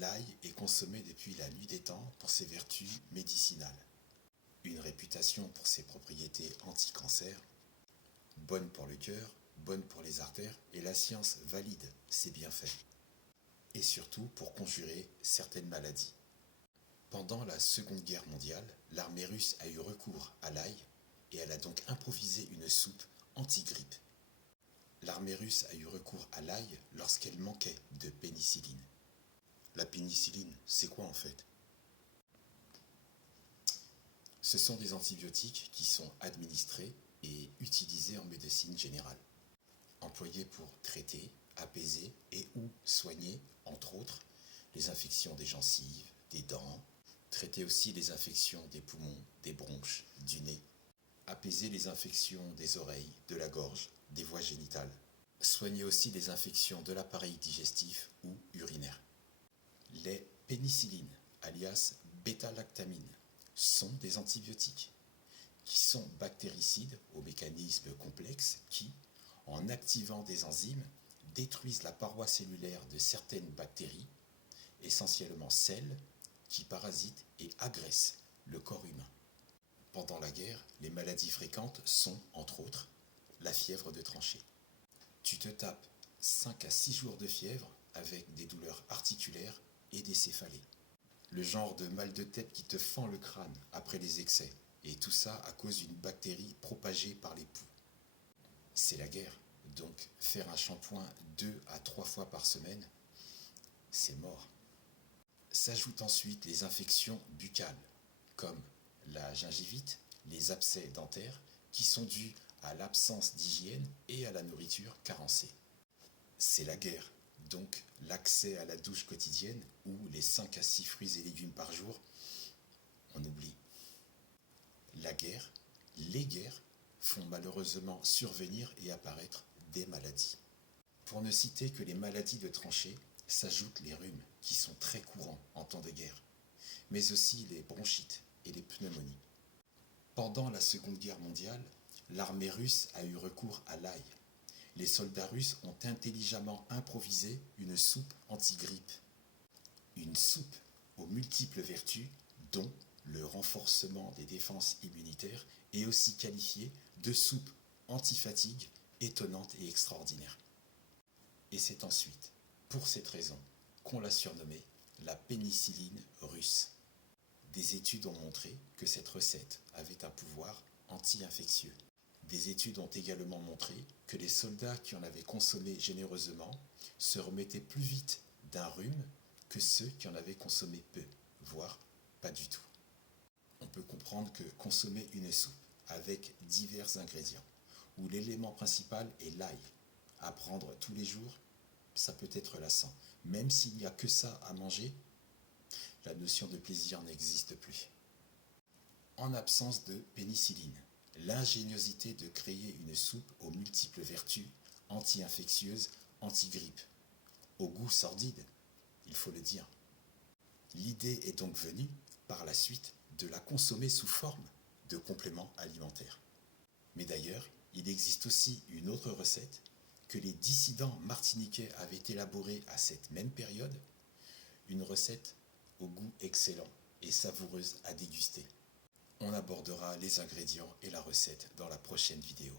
L'ail est consommé depuis la nuit des temps pour ses vertus médicinales. Une réputation pour ses propriétés anti-cancer, bonne pour le cœur, bonne pour les artères, et la science valide ses bienfaits. Et surtout pour conjurer certaines maladies. Pendant la Seconde Guerre mondiale, l'armée russe a eu recours à l'ail et elle a donc improvisé une soupe anti-grippe. L'armée russe a eu recours à l'ail lorsqu'elle manquait de pénicilline. La pénicilline, c'est quoi en fait? Ce sont des antibiotiques qui sont administrés et utilisés en médecine générale, employés pour traiter, apaiser et ou soigner, entre autres, les infections des gencives, des dents, traiter aussi les infections des poumons, des bronches, du nez, apaiser les infections des oreilles, de la gorge, des voies génitales, soigner aussi les infections de l'appareil digestif ou urinaire. Les pénicillines, alias bêta-lactamine, sont des antibiotiques qui sont bactéricides au mécanisme complexe qui, en activant des enzymes, détruisent la paroi cellulaire de certaines bactéries, essentiellement celles qui parasitent et agressent le corps humain. Pendant la guerre, les maladies fréquentes sont, entre autres, la fièvre de tranchée. Tu te tapes 5 à 6 jours de fièvre avec des douleurs articulaires et des céphalées. Le genre de mal de tête qui te fend le crâne après les excès, et tout ça à cause d'une bactérie propagée par les poux. C'est la guerre, donc faire un shampoing 2 à 3 fois par semaine, c'est mort. S'ajoutent ensuite les infections buccales, comme la gingivite, les abcès dentaires, qui sont dus à l'absence d'hygiène et à la nourriture carencée. C'est la guerre, donc l'accès à la douche quotidienne ou les 5 à 6 fruits et légumes par jour, on oublie. La guerre, les guerres, font malheureusement survenir et apparaître des maladies. Pour ne citer que les maladies de tranchée, s'ajoutent les rhumes, qui sont très courants en temps de guerre, mais aussi les bronchites et les pneumonies. Pendant la Seconde Guerre mondiale, l'armée russe a eu recours à l'ail. Les soldats russes ont intelligemment improvisé une soupe anti-grippe. Une soupe aux multiples vertus, dont le renforcement des défenses immunitaires est aussi qualifiée de soupe anti-fatigue étonnante et extraordinaire. Et c'est ensuite, pour cette raison, qu'on l'a surnommée la pénicilline russe. Des études ont montré que cette recette avait un pouvoir anti-infectieux. Des études ont également montré que les soldats qui en avaient consommé généreusement se remettaient plus vite d'un rhume que ceux qui en avaient consommé peu, voire pas du tout. On peut comprendre que consommer une soupe avec divers ingrédients, où l'élément principal est l'ail, à prendre tous les jours, ça peut être lassant. Même s'il n'y a que ça à manger, la notion de plaisir n'existe plus. En absence de pénicilline, l'ingéniosité de créer une soupe aux multiples vertus anti-infectieuses, anti-grippe, au goût sordide, il faut le dire. L'idée est donc venue, par la suite, de la consommer sous forme de complément alimentaire. Mais d'ailleurs, il existe aussi une autre recette que les dissidents martiniquais avaient élaborée à cette même période, une recette au goût excellent et savoureuse à déguster. On abordera les ingrédients et la recette dans la prochaine vidéo.